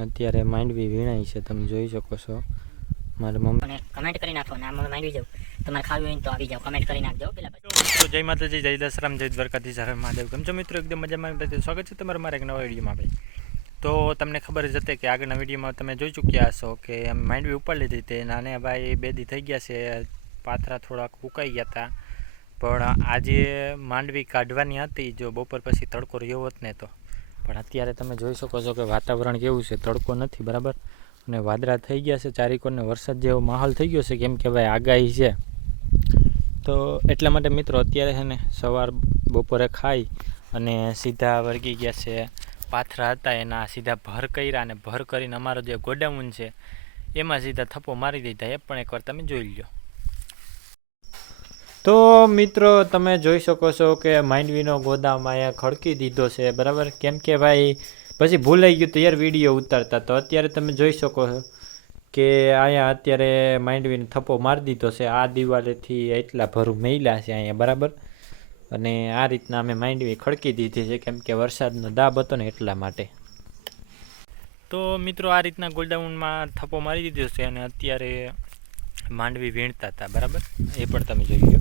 અત્યારે માંડવી વીણાઈ છે, તમે જોઈ શકો છો. મારી મમ્મી કમેન્ટ કરી નાખો ને આમાં માંડવી જાવ, તમારે ખાવી હોય તો આવી જાવ, કમેન્ટ કરી નાખજો પેલા. મિત્રો જય માતાજી, જય દશરામ, જય દ્વારકાધીશ, હર મહાદેવ. કેમ છો મિત્રો? એકદમ મજામાં. સ્વાગત છે તમારું મારા એક નવા વિડીયોમાં. ભાઈ તો તમને ખબર જ હતી કે આગળના વિડીયોમાં તમે જોઈ ચૂક્યા હશો કે માંડવી ઉપર લીધી હતી અને ભાઈ 2 દી થઈ ગયા છે, પાથરા થોડાક ફૂંકાઈ ગયા હતા. પણ આજે માંડવી કાઢવાની હતી, જો બપોર પછી તડકો રહ્યો હોત ને તો. પણ અત્યારે તમે જોઈ શકો છો કે વાતાવરણ કેવું છે, તડકો નથી બરાબર, અને વાદળા થઈ ગયા છે ચારેકોરને, વરસાદ જેવો માહોલ થઈ ગયો છે, કેમ કે ભાઈ આગાહી છે. તો એટલા માટે મિત્રો અત્યારે છે ને સવાર બપોરે ખાઈ અને સીધા વળગી ગયા છે. પાથરા હતા એના સીધા ભર કર્યા અને ભર કરીને અમારો જે ગોડાઉન છે એમાં સીધા થપ્પો મારી દીધા. એ પણ એકવાર તમે જોઈ લો. તો મિત્રો તમે જોઈ શકો છો કે માંડવીનો ગોદામ અહીંયા ખડકી દીધો છે બરાબર, કેમ કે ભાઈ પછી ભૂલાઈ ગયું તો યાર વિડીયો ઉતારતા. તો અત્યારે તમે જોઈ શકો છો કે અહીંયા અત્યારે માંડવીને થપ્પો મારી દીધો છે. આ દિવાલેથી એટલા ભરું મેલા છે અહીંયા બરાબર, અને આ રીતના અમે માંડવી ખડકી દીધી છે કેમ કે વરસાદનો દાબ હતો ને એટલા માટે. તો મિત્રો આ રીતના ગોડાઉનમાં થપ્પો મારી દીધો છે અને અત્યારે માંડવી વીણતા હતા બરાબર, એ પણ તમે જોઈ લો.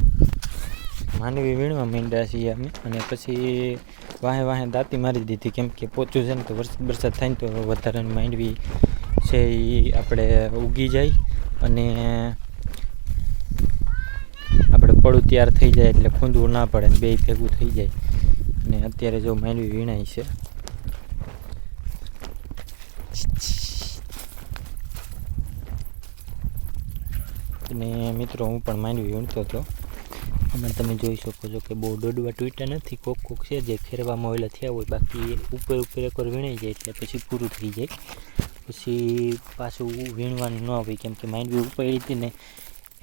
માંડવી વીણવા માંડ્યા છીએ અમે, અને પછી વાહે વાહે દાંતી મારી દીધી કેમ કે પોચું છે ને તો વરસાદ થાય ને તો વધારે માંડવી છે એ આપણે ઉગી જાય અને આપણે પડું તૈયાર થઈ જાય એટલે ખૂંદવું ના પડે ને બે ભેગું થઈ જાય. અને અત્યારે જો માંડવી વીણાય છે. અને મિત્રો હું પણ માંડવી વીણતો હતો, અને તમે જોઈ શકો છો કે બહુ દોડવા તૂટ્યા નથી, કોક કોક છે જે ફેરવામાં ઓલા થયા હોય, બાકી ઉપર એકવાર વીણાઈ જાય એટલે પછી પૂરું થઈ જાય. પછી પાછું વીણવાનું ન હોય કેમ કે માંડવી ઉપાડી હતી ને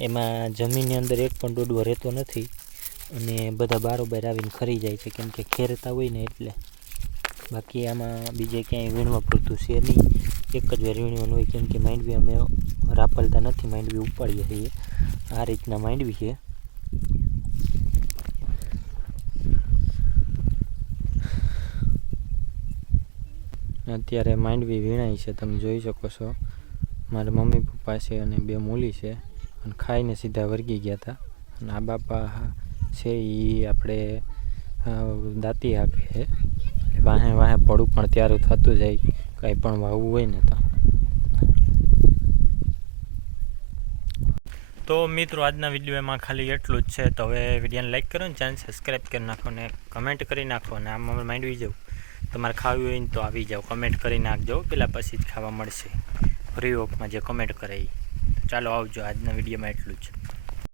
એમાં જમીનની અંદર એક પણ દોડવો રહેતો નથી અને બધા બારોબાર આવીને ખરી જાય છે કેમ કે ખેરતા હોય ને એટલે. બાકી આમાં બીજે ક્યાંય વીણવા પડતું છે નહીં, એક જ વાર વીણવાનું હોય કેમ કે માંડવી અમે રાપલતા નથી, માંડવી ઉપાડીએ છીએ. આ રીતના માંડવી છે. અત્યારે માંડવી વીણાઈ છે, તમે જોઈ શકો છો. મારા મમ્મી પપ્પા છે અને 2 મૂલી છે, અને ખાઈને સીધા વળગી ગયા હતા. અને આ બાપા છે એ આપણે દાંતી હાકે છે, વાહે વાહે પડું પણ ત્યારે થતું જાય કંઈ પણ વાવવું હોય ને તો મિત્રો આજના વિડીયોમાં ખાલી એટલું જ છે. તો હવે વિડીયોને લાઈક કરો ને, ચેનલ સબસ્ક્રાઈબ કરી નાખો ને કમેન્ટ કરી નાખો. અને આમાં માંડવી જાવ, તમારે ખાવી હોય ને તો આવી જાઓ, કમેન્ટ કરી નાખજો, પેલા પછી જ ખાવા મળશે ફ્રી ઓફમાં જે કમેન્ટ કરે એ. ચાલો આવજો, આજના વિડીયોમાં એટલું જ.